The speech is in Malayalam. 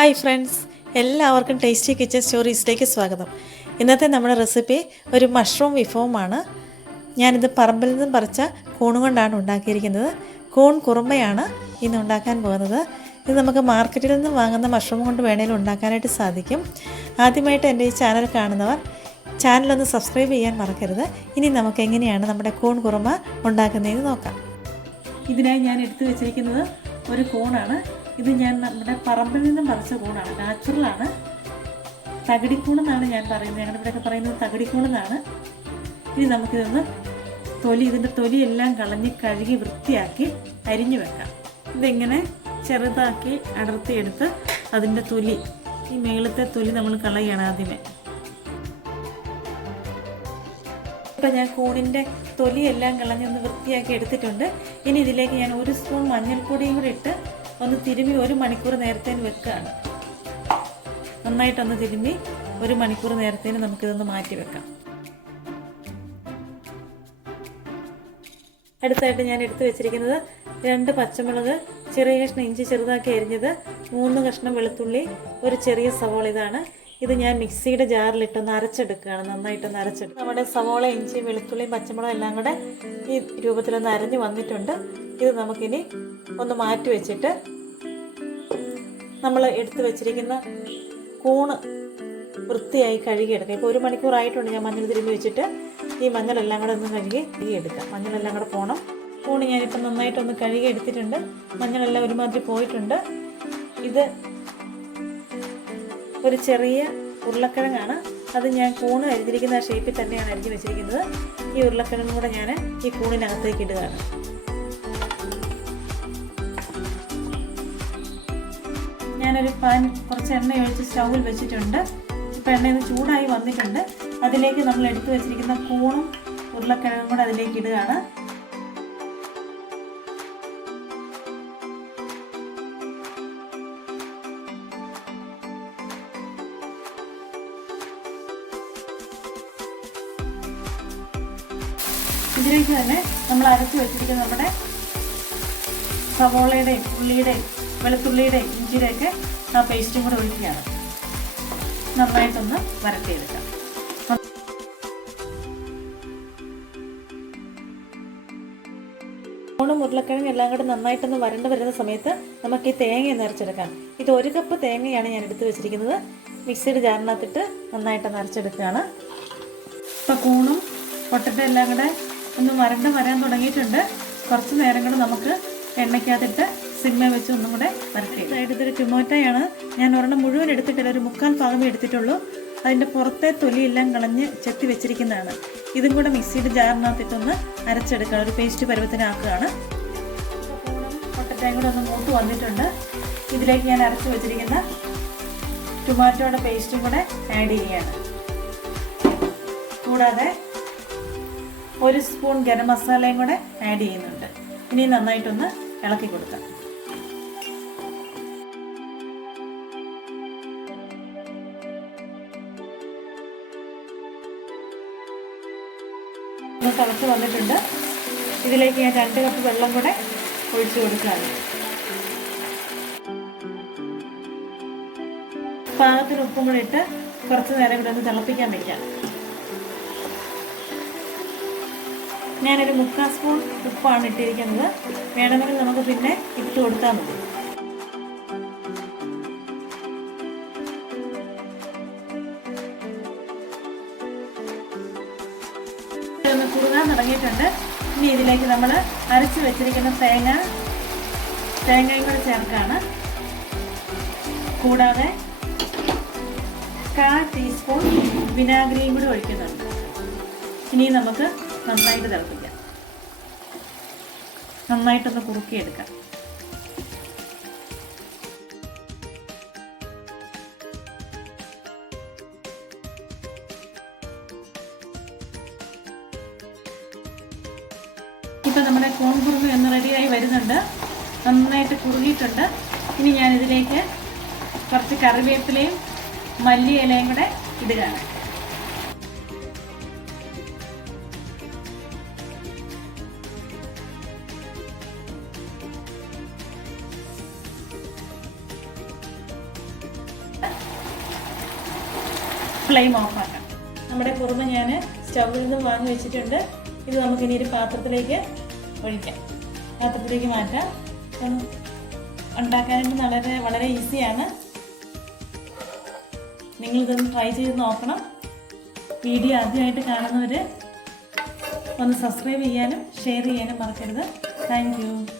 ഹായ് ഫ്രണ്ട്സ്, എല്ലാവർക്കും ടേസ്റ്റി കിച്ചൺ സ്റ്റോറീസിലേക്ക് സ്വാഗതം. ഇന്നത്തെ നമ്മുടെ റെസിപ്പി ഒരു മഷ്റൂം വിഭവമാണ്. ഞാനിത് പറമ്പിൽ നിന്നും പറിച്ച കൂൺ കൊണ്ടാണ് ഉണ്ടാക്കിയിരിക്കുന്നത്. കൂൺ കുറുമയാണ് ഇന്ന് ഉണ്ടാക്കാൻ പോകുന്നത്. ഇത് നമുക്ക് മാർക്കറ്റിൽ നിന്ന് വാങ്ങുന്ന മഷ്റൂം കൊണ്ട് വേണമെങ്കിലും ഉണ്ടാക്കാനായിട്ട് സാധിക്കും. ആദ്യമായിട്ട് എൻ്റെ ഈ ചാനൽ കാണുന്നവർ ചാനലൊന്ന് സബ്സ്ക്രൈബ് ചെയ്യാൻ മറക്കരുത്. ഇനി നമുക്ക് എങ്ങനെയാണ് നമ്മുടെ കൂൺ കുറുമ ഉണ്ടാക്കുന്നതെന്ന് നോക്കാം. ഇതിനായി ഞാൻ എടുത്തു വെച്ചിരിക്കുന്നത് ഒരു കൂണാണ്. ഇത് ഞാൻ നമ്മുടെ പറമ്പിൽ നിന്നും പറിച്ച കൂണാണ്, നാച്ചുറലാണ്. തകിടിക്കൂണെന്നാണ് ഞാൻ പറയുന്നത്, ഞങ്ങളുടെ ഇവിടെയൊക്കെ പറയുന്നത് തകിടിക്കൂണെന്നാണ്. ഇനി നമുക്കിതൊന്ന് ഇതിൻ്റെ തൊലിയെല്ലാം കളഞ്ഞ് കഴുകി വൃത്തിയാക്കി അരിഞ്ഞു വെക്കാം. ഇതിങ്ങനെ ചെറുതാക്കി അടർത്തിയെടുത്ത് അതിൻ്റെ തൊലി, ഈ മേളത്തെ തൊലി നമ്മൾ കളയുകയാണ് ആദ്യമേ. ഇപ്പം ഞാൻ കൂണിൻ്റെ തൊലിയെല്ലാം കളഞ്ഞൊന്ന് വൃത്തിയാക്കി എടുത്തിട്ടുണ്ട്. ഇനി ഇതിലേക്ക് ഞാൻ 1 സ്പൂൺ മഞ്ഞൾപ്പൊടിയും കൂടി ഇട്ട് ഒന്ന് തിരുമ്മി 1 മണിക്കൂർ നേരത്തേന് വെക്കുകയാണ്. നന്നായിട്ടൊന്ന് തിരുമ്മി 1 മണിക്കൂർ നേരത്തേന് നമുക്കിതൊന്ന് മാറ്റി വെക്കാം. അടുത്തായിട്ട് ഞാൻ എടുത്തു വെച്ചിരിക്കുന്നത് 2 പച്ചമുളക്, ചെറിയ കഷ്ണം ഇഞ്ചി ചെറുതാക്കി അരിഞ്ഞത്, 3 കഷ്ണം വെളുത്തുള്ളി, ഒരു ചെറിയ സവോള. ഇത് ഞാൻ മിക്സിയുടെ ജാറിലിട്ടൊന്ന് അരച്ചെടുക്കുകയാണ്. നന്നായിട്ടൊന്ന് അരച്ചെടുക്കുക. നമ്മുടെ സവോള, ഇഞ്ചി, വെളുത്തുള്ളിയും പച്ചമുളകും എല്ലാം കൂടെ ഈ രൂപത്തിലൊന്ന് അരഞ്ഞ് വന്നിട്ടുണ്ട്. ഇത് നമുക്കിനി ഒന്ന് മാറ്റി വെച്ചിട്ട് നമ്മൾ എടുത്തു വെച്ചിരിക്കുന്ന കൂണ് വൃത്തിയായി കഴുകിയെടുക്കാം. ഇപ്പോൾ 1 മണിക്കൂറായിട്ടുണ്ട് ഞാൻ മഞ്ഞൾ തിരുമ്പി വെച്ചിട്ട്. ഈ മഞ്ഞളെല്ലാം കൂടെ ഒന്ന് കഴുകിയെടുക്കാം. മഞ്ഞളെല്ലാം കൂടെ പോകണം. കൂണ് ഞാനിപ്പോൾ നന്നായിട്ടൊന്ന് കഴുകി എടുത്തിട്ടുണ്ട്. മഞ്ഞളെല്ലാം ഒരുമാതിരി പോയിട്ടുണ്ട്. ഇത് ഒരു ചെറിയ ഉരുളക്കിഴങ്ങാണ്. അത് ഞാൻ കൂണ് അരിഞ്ഞിരിക്കുന്ന ആ ഷേപ്പിൽ തന്നെയാണ് അരിഞ്ഞ് വെച്ചിരിക്കുന്നത്. ഈ ഉരുളക്കിഴങ്ങും കൂടെ ഞാൻ ഈ കൂണിനകത്തേക്ക് ഇടുകയാണ്. ഞാനൊരു പാൻ കുറച്ച് എണ്ണ ഒഴിച്ച് സ്റ്റൗവിൽ വെച്ചിട്ടുണ്ട്. ഇപ്പോൾ എണ്ണ ചൂടായി വന്നിട്ടുണ്ട്. അതിലേക്ക് നമ്മൾ എടുത്തു വെച്ചിരിക്കുന്ന കൂണും ഉരുളക്കിഴങ്ങും കൂടെ അതിലേക്ക് ഇടുകയാണ്. ഇതിലേക്ക് തന്നെ നമ്മൾ അരച്ച് വെച്ചിരിക്കുന്ന നമ്മുടെ സവോളയുടെയും ഉള്ളിയുടെയും വെളുത്തുള്ളിയുടെയും ഇഞ്ചിയുടെയൊക്കെ ആ പേസ്റ്റും കൂടെ ഒഴിക്കുകയാണ്. നന്നായിട്ടൊന്ന് വരട്ടിയെടുക്കാം. കൂണും ഉരുളക്കിഴങ്ങും എല്ലാം കൂടെ നന്നായിട്ടൊന്ന് വരണ്ട് വരുന്ന സമയത്ത് നമുക്ക് ഈ തേങ്ങ അരച്ചെടുക്കാം. ഇത് 1 കപ്പ് തേങ്ങയാണ് ഞാൻ എടുത്ത് വെച്ചിരിക്കുന്നത്. മിക്സിയുടെ ജാറിനകത്തിട്ട് നന്നായിട്ടൊന്ന് അരച്ചെടുക്കുകയാണ്. ഇപ്പോൾ കൂണും പൊട്ടറ്റോ എല്ലാം കൂടെ ഒന്ന് വരാൻ തുടങ്ങിയിട്ടുണ്ട്. കുറച്ച് നേരം കൂടെ നമുക്ക് എണ്ണയ്ക്കകത്തിട്ട് സിമ്മ വെച്ച് ഒന്നും കൂടെ വരട്ടി. ഇതൊരു ടൊമാറ്റോയാണ്. ഞാൻ ഒരെണ്ണം മുഴുവൻ എടുത്തിട്ടില്ല, ഒരു 3/4 ഭാഗമേ എടുത്തിട്ടുള്ളൂ. അതിൻ്റെ പുറത്തെ തൊലിയെല്ലാം കളഞ്ഞ് ചെത്തി വെച്ചിരിക്കുന്നതാണ്. ഇതും കൂടെ മിക്സിയുടെ ജാറിനകത്തിട്ടൊന്ന് അരച്ചെടുക്കുകയാണ്. ഒരു പേസ്റ്റ് പരുവത്തിനാക്കുകയാണ്. പൊട്ടറ്റോയും കൂടെ ഒന്ന് മൂത്ത് വന്നിട്ടുണ്ട്. ഇതിലേക്ക് ഞാൻ അരച്ച് വെച്ചിരിക്കുന്ന ടൊമാറ്റോയുടെ പേസ്റ്റും കൂടെ ആഡ് ചെയ്യുകയാണ്. കൂടാതെ 1 സ്പൂൺ ഗരം മസാലയും കൂടെ ആഡ് ചെയ്യുന്നുണ്ട്. ഇനി നന്നായിട്ടൊന്ന് ഇളക്കി കൊടുക്കാം. ഒന്ന് തിളച്ച് വന്നിട്ടുണ്ട്. ഇതിലേക്ക് ഞാൻ 2 കപ്പ് വെള്ളം കൂടെ ഒഴിച്ചു കൊടുക്കുകയാണ്. പാകത്തിന് ഉപ്പും കൂടെ ഇട്ട് കുറച്ച് നേരം കൂടെ ഒന്ന് തിളപ്പിക്കാൻ വയ്ക്കാം. ഞാനൊരു 3/4 സ്പൂൺ ഉപ്പാണ് ഇട്ടിരിക്കുന്നത്. വേണമെങ്കിൽ നമുക്ക് പിന്നെ ഇട്ട് കൊടുത്താൽ മതി. ഇതൊന്ന് കുറുകാൻ തുടങ്ങിയിട്ടുണ്ട്. ഇനി ഇതിലേക്ക് നമ്മൾ അരച്ച് വെച്ചിരിക്കുന്ന തേങ്ങയും കൂടെ ചേർക്കാണ്. കൂടാതെ 1/4 ടീസ്പൂൺ വിനാഗിരിയും കൂടി ഒഴിക്കുന്നുണ്ട്. ഇനി നമുക്ക് നന്നായിട്ട് തിളപ്പിക്കാം. നന്നായിട്ടൊന്ന് കുറുക്കിയെടുക്കാം. ഇപ്പം നമ്മുടെ കൂൺ കുറുമ ഒന്ന് റെഡിയായി വരുന്നുണ്ട്. നന്നായിട്ട് കുറുകിയിട്ടുണ്ട്. ഇനി ഞാൻ ഇതിലേക്ക് കുറച്ച് കറിവേപ്പിലയും മല്ലി ഇലയും കൂടെ ഇടുകയാണ്. ഫ്ലെയിം ഓഫാക്കാം. നമ്മുടെ കുറുമ ഞാൻ സ്റ്റൗവിൽ നിന്നും വാങ്ങി വെച്ചിട്ടുണ്ട്. ഇത് നമുക്കിനി ഒരു പാത്രത്തിലേക്ക് ഒഴിക്കാം. പാത്രത്തിലേക്ക് മാറ്റാം. ഉണ്ടാക്കാനായിട്ട് വളരെ ഈസിയാണ്. നിങ്ങളിതൊന്ന് ട്രൈ ചെയ്ത് നോക്കണം. വീഡിയോ ആദ്യമായിട്ട് കാണുന്നവർ ഒന്ന് സബ്സ്ക്രൈബ് ചെയ്യാനും ഷെയർ ചെയ്യാനും മറക്കരുത്. Thank you.